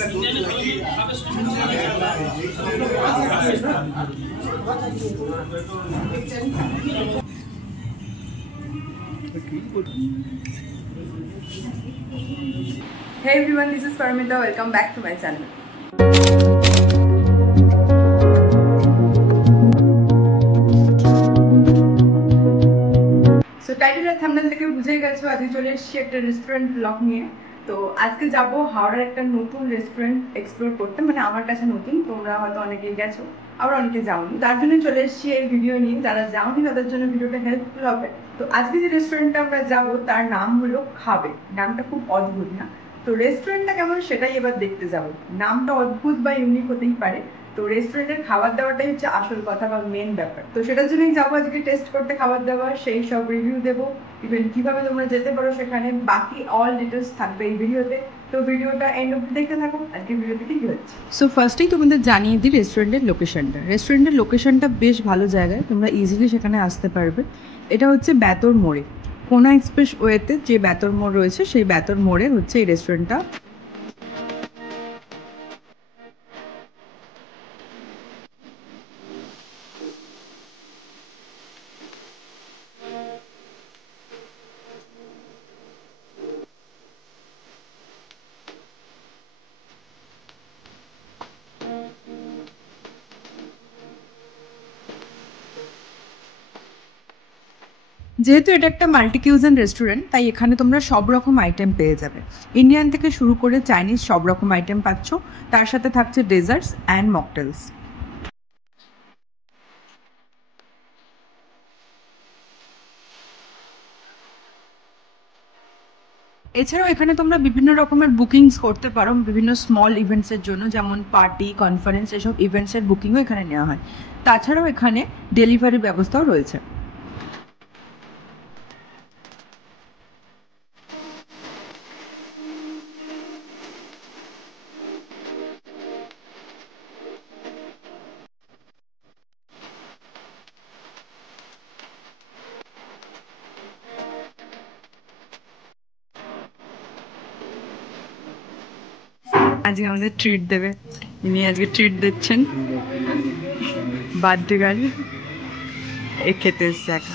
Hey everyone, this is Paramita. Welcome back to my channel. So title R thumbnail থেকে বুঝে গেছো আজকে চলে এসেছি একটা রেস্টুরেন্ট ব্লগ নিয়ে। তো আজকে যাব হাওড়ার একটা নতুন রেস্টুরেন্ট এক্সপ্লোর করতে, মানে আমার কাছে নতুন, তোমরা হয়তো অনেকেই গেছো, আবার অনেকে যাওনি, তার জন্য চলে এসেছি এই ভিডিও নিয়ে। যারা যাওনি তাদের জন্য ভিডিওটা হেল্পফুল হবে। তো আজকে যে রেস্টুরেন্টটা আমরা যাবো তার নাম হলো খাবে। নামটা খুব অদ্ভুত না? তো রেস্টুরেন্টটা কেমন সেটাই এবার দেখতে যাবো। নামটা অদ্ভুত বা ইউনিক হতেই পারে, তো রেস্টুরেন্টের খাবার দাবারটাই হচ্ছে আসল কথা বা মেন ব্যাপার। তো সেটার জন্যই যাবো আজকে টেস্ট করতে খাবার দাবার, সেই সব রিভিউ দেবো, ইভেন কিভাবে তোমরা যেতে পারো সেখানে, বাকি অল ডিটেলস থাকবে এই ভিডিওতে। তো ভিডিওটা এন্ড অবধি দেখতে থাকো আজকে ভিডিওতে কি হচ্ছে। সো ফার্স্টেই তোমাদের জানিয়ে দিই রেস্টুরেন্টের লোকেশনটা বেশ ভালো জায়গায়, তোমরা ইজিলি সেখানে আসতে পারবে। এটা হচ্ছে বেতর মোড়ে, কোনা এক্সপ্রেস ওয়েতে যে বেতর মোড় রয়েছে সেই বেতর মোড়ে হচ্ছে এই রেস্টুরেন্টটা। যেহেতু এটা একটা মাল্টি কিউজিন রেস্টুরেন্ট, তাই এখানে তোমরা সব রকম আইটেম পেয়ে যাবে। ইন্ডিয়ান থেকে শুরু করে চাইনিজ সব রকম আইটেম পাচ্ছ, তার সাথে থাকছে ডেজার্টস অ্যান্ড মকটেলস। এছাড়াও এখানে তোমরা বিভিন্ন রকমের বুকিংস করতে পারো বিভিন্ন স্মল ইভেন্টসের জন্য, যেমন পার্টি, কনফারেন্স, এসব ইভেন্টসের বুকিংও এখানে নেওয়া হয়। তাছাড়াও এখানে ডেলিভারি ব্যবস্থাও রয়েছে। আজকে আমাদের ট্রিট দেবে, ইনি আজকে ট্রিট দিচ্ছেন বার্থডে গার্ল। এ খেতে এসছে একা।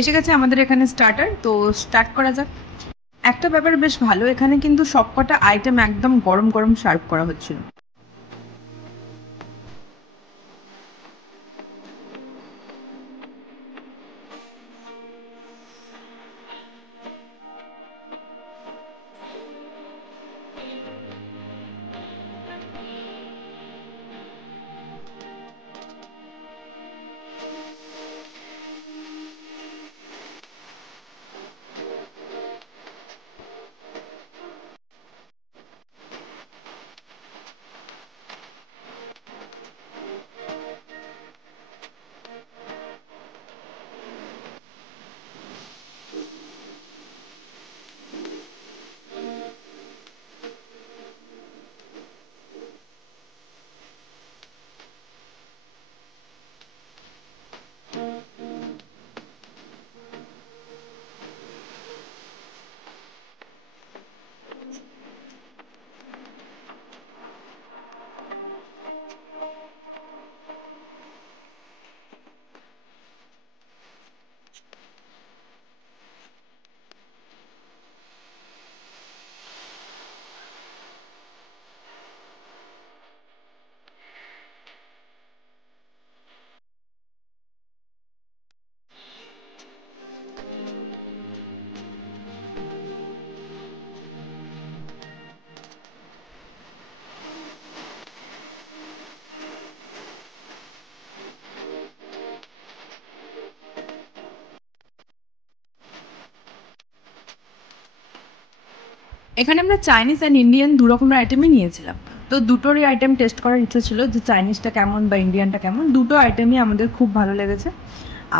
এসে গেছে আমাদের এখানে স্টার্টার, তো স্টার্ট করা যাক। একটা ব্যাপার বেশ ভালো, এখানে কিন্তু সবকটা আইটেম একদম গরম গরম সার্ভ করা হচ্ছিল। এখানে আমরা চাইনিজ অ্যান্ড ইন্ডিয়ান দু রকমের আইটেমই নিয়েছিলাম। তো দুটোরই আইটেম টেস্ট করার ইচ্ছা ছিল, যে চাইনিজটা কেমন বা ইন্ডিয়ানটা কেমন। দুটো আইটেমই আমাদের খুব ভালো লেগেছে।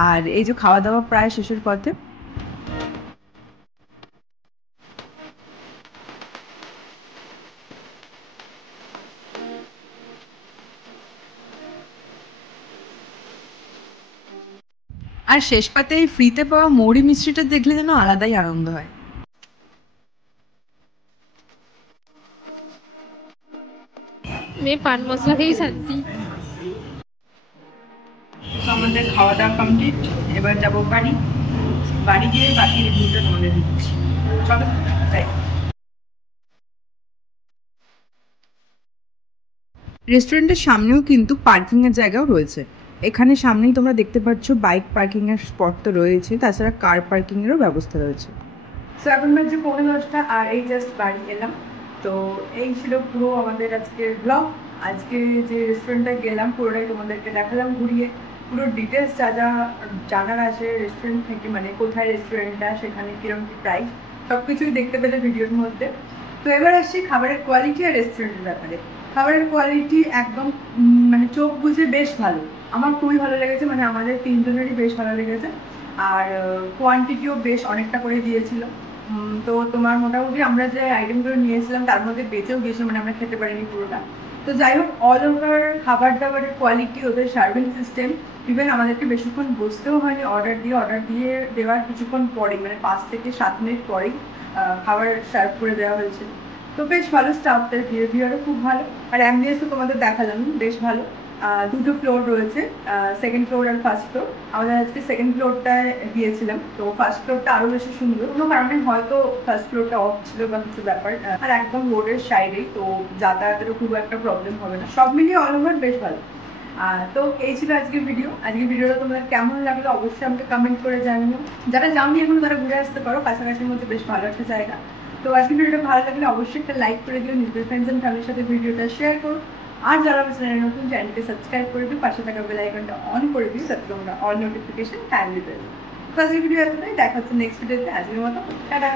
আর এই যে খাওয়া দাওয়া প্রায় শেষের পথে। আর শেষ পাতে এই ফ্রিতে পাওয়া মৌরি মিষ্টিটা দেখলে যেন আলাদাই আনন্দ হয়। मैं पान मसाला খেয়ে শান্তি। আমাদের খাওয়া দাওয়া কমপ্লিট, এবার যাবো বাড়ি। বাড়ি গিয়ে বাকি রিভিউটা তোমাদের দিচ্ছি। চলো তাই। রেস্টুরেন্টের সামনেও কিন্তু পার্কিংয়ের জায়গাও রয়েছে। এখানে সামনেই তোমরা দেখতে পাচ্ছ বাইক পার্কিংয়ের স্পট তো রয়েছে, তাছাড়া কার পার্কিংয়েরও ব্যবস্থা রয়েছে। সো এখন বাজছে 9:30 আর এই জাস্ট বাড়ি এলাম। তো এই ছিল পুরো আমাদের আজকের ব্লগ। আজকে যে রেস্টুরেন্টে গেলাম পুরোটাই তোমাদেরকে দেখালাম ঘুরিয়ে। পুরো ডিটেলস যা যা জানার আছে রেস্টুরেন্ট থেকে, মানে কোথায় রেস্টুরেন্টটা, সেখানে কীরকম কী প্রাইস, সব কিছুই দেখতে পেলে ভিডিওর মধ্যে। তো এবার আসছি খাবারের কোয়ালিটি আর রেস্টুরেন্টের ব্যাপারে। খাবারের কোয়ালিটি একদম মানে চোখ বুঝে বেশ ভালো। আমার খুবই ভালো লেগেছে, মানে আমাদের তিনজনেরই বেশ ভালো লেগেছে। আর কোয়ান্টিটিও বেশ অনেকটা করে দিয়েছিল। তো তোমার মোটামুটি আমরা যে আইটেমগুলো নিয়েছিলাম তার মধ্যে বেঁচেও গেছে, মানে আমরা খেতে পারিনি পুরোটা। তো যাই হোক, অল ওভার খাবার দাবারের কোয়ালিটি, ওদের সার্ভিং সিস্টেম, ইভেন আমাদেরকে বেশিক্ষণ বসতেও হয়নি। অর্ডার দিয়ে দেওয়ার কিছুক্ষণ পরেই, মানে 5 থেকে 7 মিনিট পরেই খাবার সার্ভ করে দেওয়া হয়েছে। তো বেশ ভালো, স্টাফদের বিহেভিয়ারও খুব ভালো। আর অ্যাম্বিয়েন্সও তোমাদের দেখালাম বেশ ভালো। দুটো ফ্লোর রয়েছে, সেকেন্ড ফ্লোর আর ফার্স্ট ফ্লোর। আমাদের আজকে সেকেন্ড ফ্লোরটায় গিয়েছিলাম, তো ফার্স্ট ফ্লোরটা আরও বেশি সুন্দর। কোনো কারণে হয়তো ফার্স্ট ফ্লোরটা অফ ছিল বা কিছু ব্যাপার। আর একদম রোডের সাইডেই, তো যাতায়াতেরও খুব একটা প্রবলেম হবে না। সব মিলিয়ে অল ওভার বেশ ভালো। তো এই ছিল আজকের ভিডিও। আজকের ভিডিওটা তোমাদের কেমন লাগলো অবশ্যই আমাকে কমেন্ট করে জানিও। যারা যাওনি এখন তারা ঘুরে আসতে পারো, কাছাকাছির মধ্যে বেশ ভালো একটা জায়গা। তো আজকের ভিডিওটা ভালো লাগলে অবশ্যই একটা লাইক করে দিও, নিজের ফ্রেন্ডস এন্ড ফ্যামিলির সাথে ভিডিওটা শেয়ার করো। আর যারা চ্যানেল নতুন, চ্যানেলকে সাবস্ক্রাইব করে দিও, পাশে থাকা বেল আইকনটা অন করে দিও, যাতে তোমরা অল নোটিফিকেশন টাইমলি পেয়ে। তো আজকের ভিডিও এতটাই, দেখা হচ্ছে নেক্সট ভিডিওতে। আজকের মতো টাটা।